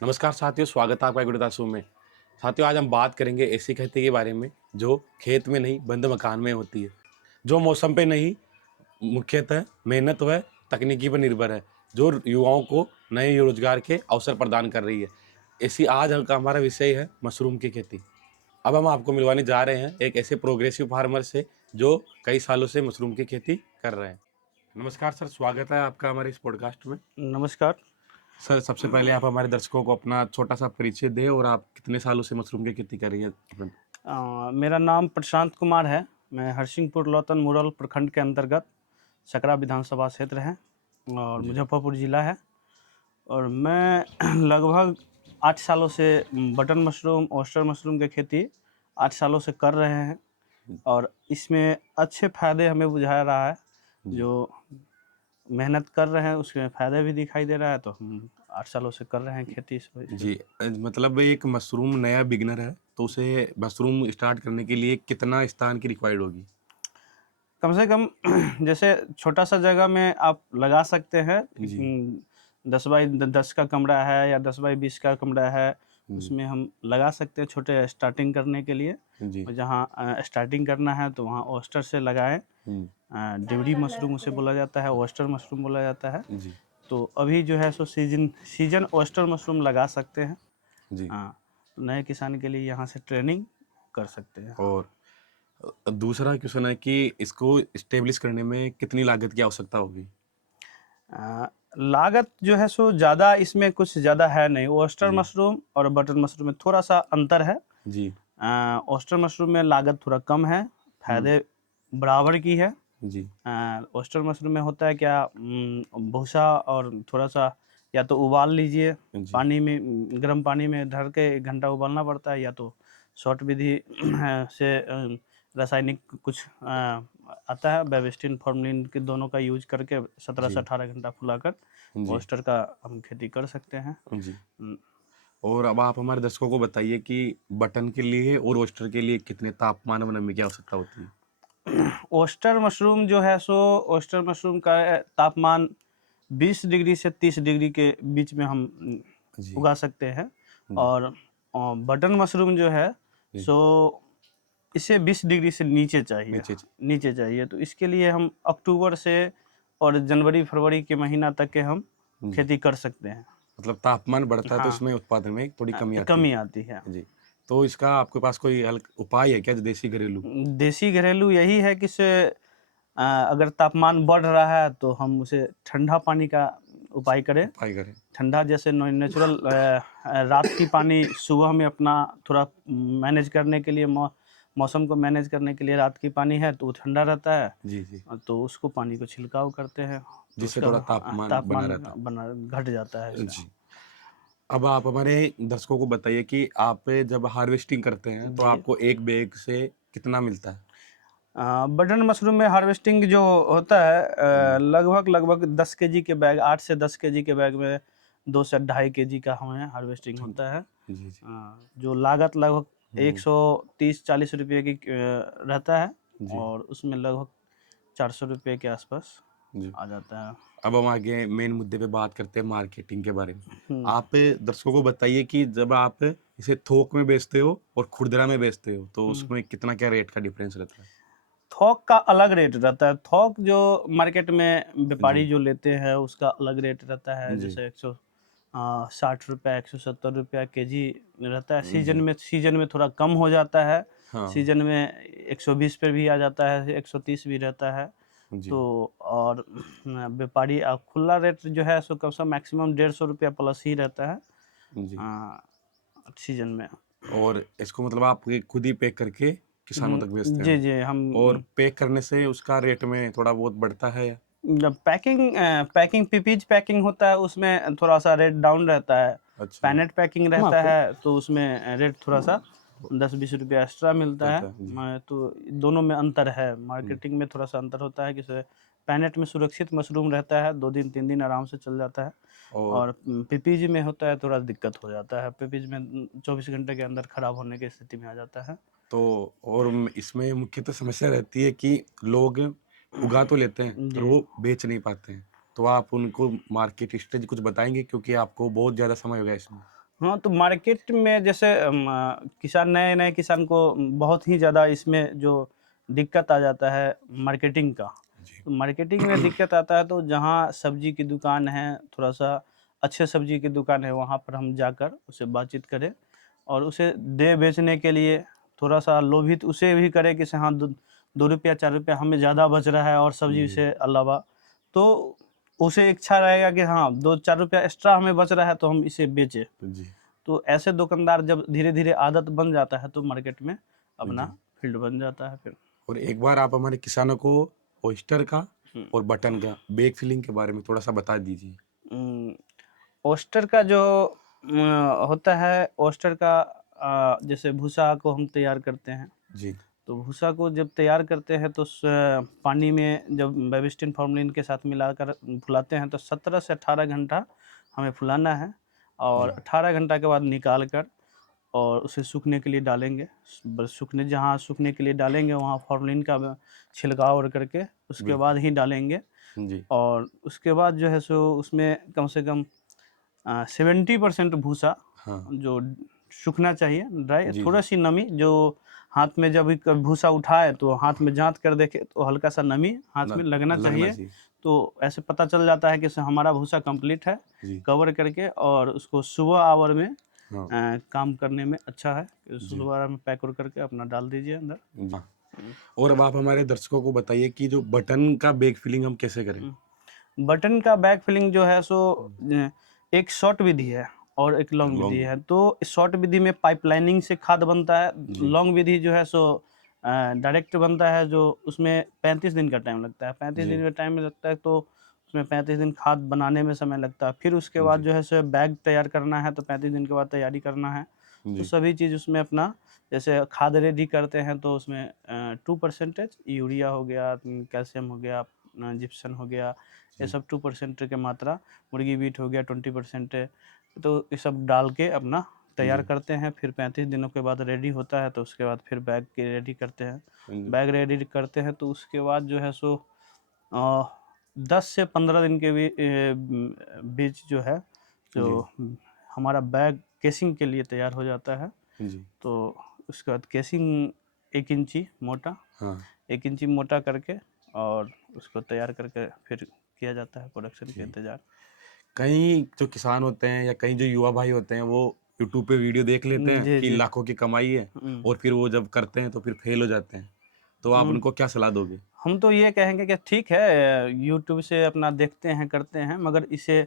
नमस्कार साथियों, स्वागत है आपका गुरुदास शो में। साथियों, आज हम बात करेंगे ऐसी खेती के बारे में जो खेत में नहीं बंद मकान में होती है, जो मौसम पे नहीं मुख्यतः मेहनत व तकनीकी पर निर्भर है, जो युवाओं को नए रोजगार के अवसर प्रदान कर रही है। ऐसी आज का हमारा विषय है मशरूम की खेती। अब हम आपको मिलवाने जा रहे हैं एक ऐसे प्रोग्रेसिव फार्मर से जो कई सालों से मशरूम की खेती कर रहे हैं। नमस्कार सर, स्वागत है आपका हमारे इस पॉडकास्ट में। नमस्कार। सर, सबसे पहले आप हमारे दर्शकों को अपना छोटा-सा परिचय दें और आप कितने सालों से मशरूम की खेती कर रही हैं? मेरा नाम प्रशांत कुमार है। मैं हरसिंहपुर लौतन मुरल प्रखंड के अंतर्गत सकरा विधानसभा क्षेत्र है और जी। मुजफ्फरपुर ज़िला है। और मैं लगभग 8 सालों से बटन मशरूम, ऑयस्टर मशरूम की खेती 8 सालों से कर रहे हैं और इसमें अच्छे फ़ायदे हमें बुझा रहा है। जी। जो मेहनत कर रहे हैं उसमें फ़ायदा भी दिखाई दे रहा है, तो हम 8 सालों से कर रहे हैं खेती इस वजह से। जी। मतलब एक मशरूम नया बिगिनर है, तो उसे मशरूम स्टार्ट करने के लिए कितना स्थान की रिक्वायर्ड होगी? कम से कम जैसे छोटा-सा जगह में आप लगा सकते हैं। जी। 10 बाई 10 का कमरा है या 10 बाई 20 का कमरा है, जी। उसमें हम लगा सकते हैं छोटे स्टार्टिंग करने के लिए। जी। और जहाँ स्टार्टिंग करना है तो वहाँ ऑयस्टर से लगाएँ। हुँ। डिवरी मशरूम उसे बोला जाता है, ऑयस्टर मशरूम बोला जाता है। जी। तो अभी जो है सो सीजन ऑयस्टर मशरूम लगा सकते हैं। जी। हाँ, नए किसान के लिए यहाँ से ट्रेनिंग कर सकते हैं। और दूसरा क्वेश्चन है कि इसको एस्टेब्लिश करने में कितनी लागत की आवश्यकता होगी? लागत जो है सो ज़्यादा इसमें कुछ ज़्यादा है नहीं। ऑयस्टर जी। मशरूम और बटन मशरूम में थोड़ा-सा अंतर है। जी। ऑयस्टर मशरूम में लागत थोड़ा कम है, हुँ। फ़ायदे बराबर की है। जी। ऑयस्टर मशरूम में होता है क्या, भूसा और थोड़ा-सा या तो उबाल लीजिए जी। पानी में, गर्म पानी में धर के 1 घंटा उबालना पड़ता है, या तो शॉर्ट विधि से रासायनिक कुछ आता है बेबिस्टिन, फॉर्मलिन के दोनों का यूज़ करके 17 से जी। 18 घंटा फुलाकर जी। ऑयस्टर का हम खेती कर सकते हैं। जी। उम, और अब आप हमारे दर्शकों को बताइए कि बटन के लिए और रोस्टर के लिए कितने तापमान व नमी की आवश्यकता होती है? ऑयस्टर मशरूम जो है सो ऑयस्टर मशरूम का तापमान 20 डिग्री से 30 डिग्री के बीच में हम जी। उगा सकते हैं। जी। और बटन मशरूम जो है जी। सो इसे 20 डिग्री से नीचे चाहिए, नीचे नीचे चाहिए। तो इसके लिए हम अक्टूबर से और जनवरी-फरवरी के महीना तक के हम जी। खेती कर सकते हैं। मतलब तापमान बढ़ता है तो हाँ, इसमें उत्पादन में थोड़ी कमी आती कमी है। आती है। जी। तो इसका आपके पास कोई हल उपाय है क्या देसी घरेलू? देसी घरेलू यही है कि अगर तापमान बढ़ रहा है तो हम उसे ठंडा पानी का उपाय करें। उपाय करें? ठंडा जैसे नेचुरल रात की पानी सुबह में अपना थोड़ा मैनेज करने के लिए, मौसम को मैनेज करने के लिए रात की पानी है तो वो ठंडा रहता है। जी। जी। तो उसको पानी को छिड़काव करते हैं तो जिससे उसका थोड़ा तापमान बना तापमान रहता है। बना घट जाता है इसका। जी। अब आप हमारे दर्शकों को बताइए कि आप जब हार्वेस्टिंग करते हैं तो जी। आपको एक बैग से कितना मिलता है? बटन मशरूम में हार्वेस्टिंग जो होता है, जी। लगभग 10 केजी के बैग, 8 से 10 केजी के बैग में 2 से ढाई केजी का हमें हार्वेस्टिंग ठीक। होता है। जी। जी। जो लागत लगभग हुँ। 130-40 रुपये की रहता है जी। और उसमें लगभग 400 रुपये के आसपास जी। आ जाता है। अब हम आगे मेन मुद्दे पे बात करते हैं मार्केटिंग के बारे में। हुँ। आप दर्शकों को बताइए कि जब आप इसे थोक में बेचते हो और खुदरा में बेचते हो, तो हुँ। उसमें कितना क्या रेट का डिफरेंस रहता है? थोक का अलग रेट रहता है। थोक जो मार्केट में व्यापारी जी। जो लेते हैं उसका अलग रेट रहता है। जी। जैसे 60 रुपये, 170 रुपया केजी रहता है। जी। सीज़न में थोड़ा कम हो जाता है। हाँ। सीज़न में 120 पे भी आ जाता है, 130 भी रहता है। जी। तो और व्यापारी खुला रेट जो है सो कम से कम मैक्सिमम 150 रुपया प्लस ही रहता है जी। सीज़न में। और इसको मतलब आप ये खुद ही पैक करके किसानों तक बेचते जी, हैं? जी, और हम पैक करने से उसका रेट में थोड़ा बहुत बढ़ता है या? जब पैकिंग पीपीज पैकिंग होता है उसमें थोड़ा-सा रेट डाउन रहता है। अच्छा। पैनेट पैकिंग रहता है तो उसमें रेट थोड़ा-सा 10-20 रुपया एक्स्ट्रा मिलता है। रहता है। जी। तो दोनों में अंतर है, हुँ। मार्केटिंग में थोड़ा-सा अंतर होता है कि जैसे पैनेट में सुरक्षित मशरूम रहता है, 2 दिन 3 दिन आराम से चल जाता है। और और पीपीज में होता है थोड़ा दिक्कत हो जाता है। पीपीज में 24 घंटे के अंदर खराब होने की स्थिति में आ जाता है। तो और इसमें मुख्यतः समस्या रहती है कि लोग उगा तो लेते हैं, पर जी। वो बेच नहीं पाते हैं। तो आप उनको मार्केट स्ट्रेटजी कुछ बताएँगे क्योंकि आपको बहुत ज़्यादा समय हो गया इसमें? हाँ, तो मार्केट में जैसे किसान नए नए किसान को बहुत ही ज़्यादा इसमें जो दिक्कत आ जाता है मार्केटिंग का। जी तो मार्केटिंग में दिक्कत आता है, तो जहाँ सब्जी की दुकान है, थोड़ा सा अच्छे सब्जी की दुकान है, वहाँ पर हम जाकर उससे बातचीत करें और उसे दे बेचने के लिए थोड़ा सा लोभित उसे भी करें कि से हाँ 2 रुपया 4 रुपया हमें ज़्यादा बच रहा है और सब्जी जी से अलावा, तो उसे इच्छा रहेगा कि हाँ 2-4 रुपया एक्स्ट्रा हमें बच रहा है तो हम इसे बेचें। जी तो ऐसे दुकानदार जब धीरे धीरे आदत बन जाता है तो मार्केट में अपना जी। फील्ड बन जाता है फिर। और एक बार आप हमारे किसानों को ओयस्टर का हम्म। और बटन का बेक फिलिंग के बारे में थोड़ा सा बता दीजिए। हम्म, ओस्टर का जो होता है, ओस्टर का जैसे भूसा को हम तैयार करते हैं, जी तो भूसा को जब तैयार करते हैं तो पानी में जब बेबिस्टिन फॉर्मलिन के साथ मिलाकर फुलाते हैं तो 17 से 18 घंटा हमें फुलाना है और जी 18 घंटा के बाद निकाल कर और उसे सूखने के लिए डालेंगे। बस सूखने जहाँ सूखने के लिए डालेंगे वहाँ फॉर्मलिन का छिड़काव और करके उसके बाद बिल्कुल। ही डालेंगे। जी और उसके बाद जो है सो उसमें कम से कम 70% भूसा हाँ जो सूखना चाहिए, ड्राई जी थोड़ा सी नमी जो हाथ में जब भी भूसा उठाए तो हाथ में जांच कर देखे तो हल्का सा नमी हाथ ना में लगना लगना चाहिए। चाहिए। तो ऐसे पता चल जाता है कि हमारा भूसा कंप्लीट है, जी कवर करके, और उसको सुबह आवर में हाँ काम करने में अच्छा है। जी सुबह में पैक करके अपना डाल दीजिए अंदर। जी हाँ। और अब आप हमारे दर्शकों को बताइए कि जो बटन का बेक फिलिंग हम कैसे करें। बटन का बैक फिलिंग जो है सो एक शॉर्ट विधि है और एक लॉन्ग विधि लॉन्ग है। तो शॉर्ट विधि में पाइपलाइनिंग से खाद बनता है, जी लॉन्ग विधि जो है सो डायरेक्ट बनता है, जो उसमें 35 दिन का टाइम लगता है। 35 दिन जी का टाइम लगता है तो उसमें 35 दिन खाद बनाने में समय लगता है। फिर उसके बाद जी जो है सो बैग तैयार करना है तो 35 दिन के बाद तैयारी करना है। तो जी सभी चीज़ उसमें अपना, जैसे खाद रेडी करते हैं तो उसमें 2% यूरिया हो गया, कैल्शियम हो गया, जिप्सन हो गया, ये जी सब 2% के मात्रा, मुर्गी वीट हो गया 20%, तो ये सब डाल के अपना तैयार जी करते हैं। फिर 35 दिनों के बाद रेडी होता है तो उसके बाद फिर बैग के रेडी करते हैं। जी बैग रेडी करते हैं तो उसके बाद जो है सो 10 से 15 दिन के बीच जो है जो जी हमारा बैग केसिंग के लिए तैयार हो जाता है। जी तो उसके बाद केसिंग 1 इंची मोटा, हाँ 1 इंची मोटा करके और उसको तैयार करके फिर किया जाता है प्रोडक्शन के जी। इंतजार। कई जो किसान होते हैं या कई जो युवा भाई होते हैं वो यूट्यूब पे वीडियो देख लेते हैं जी कि जी। लाखों की कमाई है हम्म, और फिर वो जब करते हैं तो फिर फेल हो जाते हैं। तो आप हम्म, उनको क्या सलाह दोगे। हम तो ये कहेंगे कि ठीक है यूट्यूब से अपना देखते हैं करते हैं, मगर इसे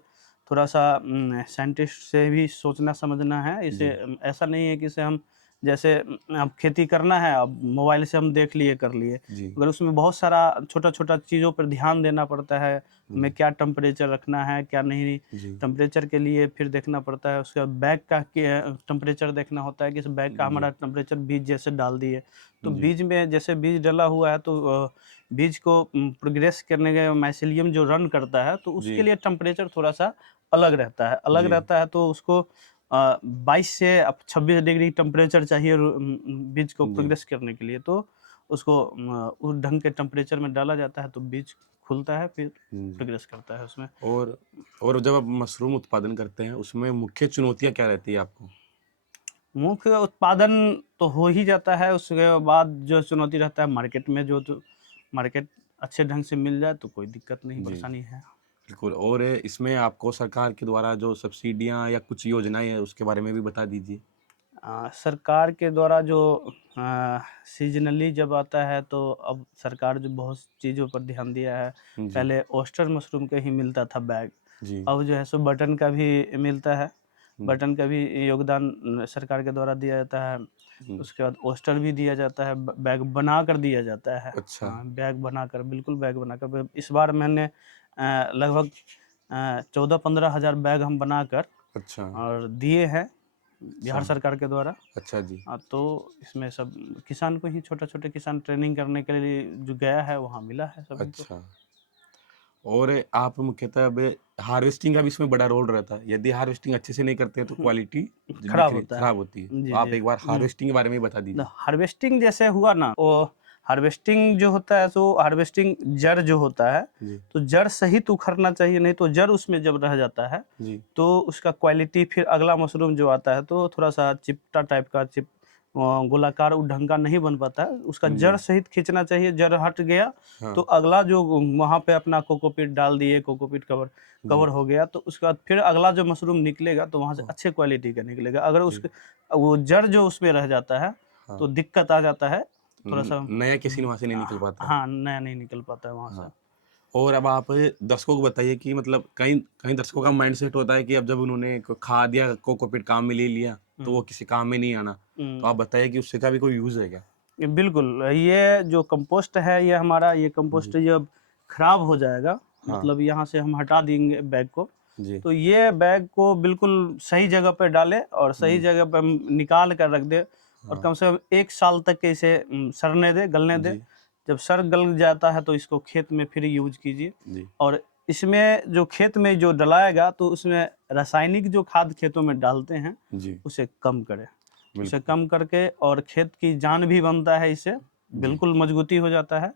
थोड़ा सा साइंटिस्ट से भी सोचना समझना है। इसे जी ऐसा नहीं है कि इसे हम जैसे अब खेती करना है, अब मोबाइल से हम देख लिए कर लिए, जी मगर उसमें बहुत सारा छोटा छोटा चीज़ों पर ध्यान देना पड़ता है। हमें जी क्या टेम्परेचर रखना है क्या नहीं, जी टेम्परेचर के लिए फिर देखना पड़ता है। उसके बाद बैग का टेम्परेचर देखना होता है कि इस बैग का जी हमारा टेम्परेचर बीज जैसे डाल दिए तो जी बीज में जैसे बीज डला हुआ है तो बीज को प्रोग्रेस करने के माइसेलियम जो रन करता है तो जी उसके लिए टेम्परेचर थोड़ा सा अलग रहता है, जी तो उसको 22 से अब 26 डिग्री टेम्परेचर चाहिए बीज को जी प्रोग्रेस करने के लिए। तो उसको उस ढंग के टेम्परेचर में डाला जाता है तो बीज खुलता है, फिर जी। प्रोग्रेस करता है उसमें। और जब आप मशरूम उत्पादन करते हैं उसमें मुख्य चुनौतियाँ क्या रहती है आपको। मुख्य उत्पादन तो हो ही जाता है, उसके बाद जो चुनौती रहता है मार्केट में, जो तो मार्केट अच्छे ढंग से मिल जाए तो कोई दिक्कत नहीं जी परेशानी है। बिल्कुल। और इसमें आपको सरकार के द्वारा जो सब्सिडियाँ या कुछ योजनाएं हैं उसके बारे में भी बता दीजिए। सरकार के द्वारा जो सीजनली जब आता है तो अब सरकार जो बहुत चीज़ों पर ध्यान दिया है। जी पहले ओस्टर मशरूम के ही मिलता था बैग, जी अब जो है सो बटन का भी मिलता है। जी बटन का भी योगदान सरकार के द्वारा दिया जाता है। जी। उसके बाद ओस्टर भी दिया जाता है, बैग बना कर दिया जाता है। अच्छा हाँ, बैग बनाकर, बिल्कुल बैग बनाकर इस बार मैंने लगभग 14-15 हज़ार बैग हम बनाकर अच्छा और दिए हैं अच्छा बिहार सरकार के द्वारा। अच्छा जी तो इसमें सब किसान को ही, छोटे-छोटे किसान ट्रेनिंग करने के लिए जो गया है वहाँ मिला है सभी को। अच्छा। और आप मुख्यतः अब हार्वेस्टिंग का भी इसमें बड़ा रोल रहता है। यदि हार्वेस्टिंग अच्छे से नहीं करते हैं तो क्वालिटी खराब बिक्री होता है। खराब होती है। तो जी, आप जी। एक बार हार्वेस्टिंग के बारे में ही बता दीजिए। हार्वेस्टिंग जैसे हुआ ना, वो हार्वेस्टिंग जो होता है तो हार्वेस्टिंग जड़ जो होता है जी तो जड़ सहित उखड़ना चाहिए, नहीं तो जड़ उसमें जब रह जाता है जी तो उसका क्वालिटी फिर अगला मशरूम जो आता है तो थोड़ा सा चिपटा टाइप का गोलाकार ढंग का नहीं बन पाता है। उसका जड़ सहित खींचना चाहिए, जड़ हट गया हाँ तो अगला जो वहाँ पे अपना कोकोपीट डाल दिए, कोकोपीट कवर हो गया तो उसके बाद फिर अगला जो मशरूम निकलेगा तो वहाँ से अच्छे क्वालिटी का निकलेगा। अगर उसके वो जड़ जो उसमें रह जाता है हाँ। तो दिक्कत आ जाता है थोड़ा सा। नया किसी वहां से नहीं निकल पाता है। हाँ, नया नहीं निकल पाता है वहाँ से। हाँ। और अब आप दर्शकों को बताइए कि मतलब कहीं कहीं दर्शकों का माइंडसेट होता है कि अब जब उन्होंने खाद या कोकोपीट काम में ले लिया तो वो किसी काम में नहीं आना, तो आप बताइए कि उससे का भी कोई यूज है क्या? बिल्कुल, ये जो कंपोस्ट है ये हमारा, ये कंपोस्ट जब खराब हो जाएगा मतलब यहाँ से हम हटा देंगे बैग को, जी तो ये बैग को बिल्कुल सही जगह पे डाले और सही जगह पे हम निकाल कर रख दे और कम से कम 1 साल तक के इसे सड़ने दे, गलने दे। जी जब सड़ गल जाता है तो इसको खेत में फिर यूज कीजिए। जी और इसमें जो खेत में जो डलाएगा तो उसमें रासायनिक जो खाद खेतों में डालते हैं जी उसे कम करें, उसे बिल्कुल कम करके, और खेत की जान भी बनता है इससे, बिल्कुल मजबूती हो जाता है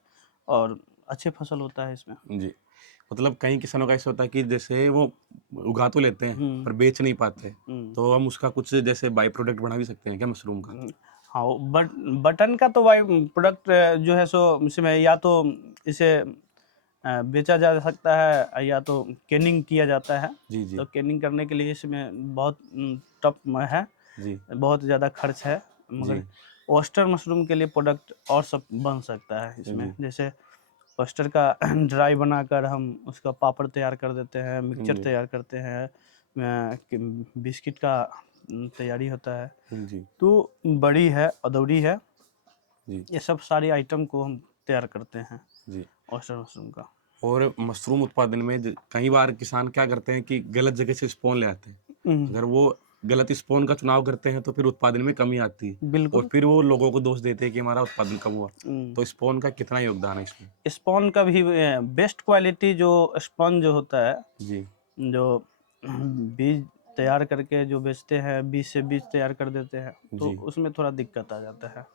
और अच्छे फसल होता है इसमें। जी। मतलब कई किसानों का ऐसा होता है कि जैसे वो उगा तो लेते हैं पर बेच नहीं पाते, तो हम उसका कुछ जैसे बाई प्रोडक्ट बना भी सकते हैं क्या मशरूम का? हाँ, बटन का तो भाई प्रोडक्ट जो है सो इसमें या तो इसे बेचा जा सकता है या तो कैनिंग किया जाता है। जी जी तो कैनिंग करने के लिए इसमें बहुत टफ है, जी बहुत ज़्यादा खर्च है, मगर जी ऑयस्टर मशरूम के लिए प्रोडक्ट और सब बन सकता है इसमें। जी जैसे ऑयस्टर का ड्राई बनाकर हम उसका पापड़ तैयार कर देते हैं, मिक्सचर जी तैयार करते हैं, बिस्किट का तैयारी होता है। जी तो बड़ी है, अदौरी है, जी ये सब सारे आइटम को हम तैयार करते हैं जी। ऑयस्टर मशरूम का। और मशरूम उत्पादन में कई बार किसान क्या करते हैं कि गलत जगह से स्पॉन ले आते हैं। अगर वो गलत स्पॉन का चुनाव करते हैं तो फिर उत्पादन में कमी आती है और बिल्कुल। फिर वो लोगों को दोष देते हैं कि हमारा उत्पादन कम हुआ। तो स्पॉन का कितना योगदान है इसमें? स्पॉन का भी बेस्ट क्वालिटी जो स्पॉन जो होता है, जी जो बीज तैयार करके जो बेचते हैं, बीज से बीज तैयार कर देते हैं तो जी उसमें थोड़ा दिक्कत आ जाता है।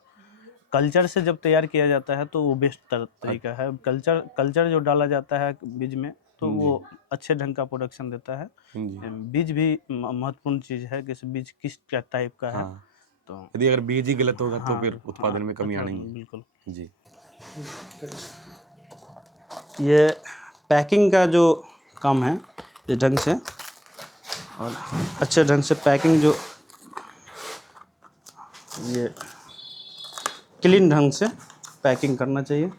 कल्चर से जब तैयार किया जाता है तो वो बेस्ट तरीका है। कल्चर जो डाला जाता है बीज में तो वो अच्छे ढंग का प्रोडक्शन देता है। जी बीज भी महत्वपूर्ण चीज़ है कि बीज किस टाइप का है। हाँ, तो यदि अगर बीज ही गलत होगा तो हाँ, फिर उत्पादन में कमी आनी है। बिल्कुल। जी ये पैकिंग का जो काम है इस ढंग से, और अच्छे ढंग से पैकिंग जो ये क्लीन ढंग से पैकिंग करना चाहिए।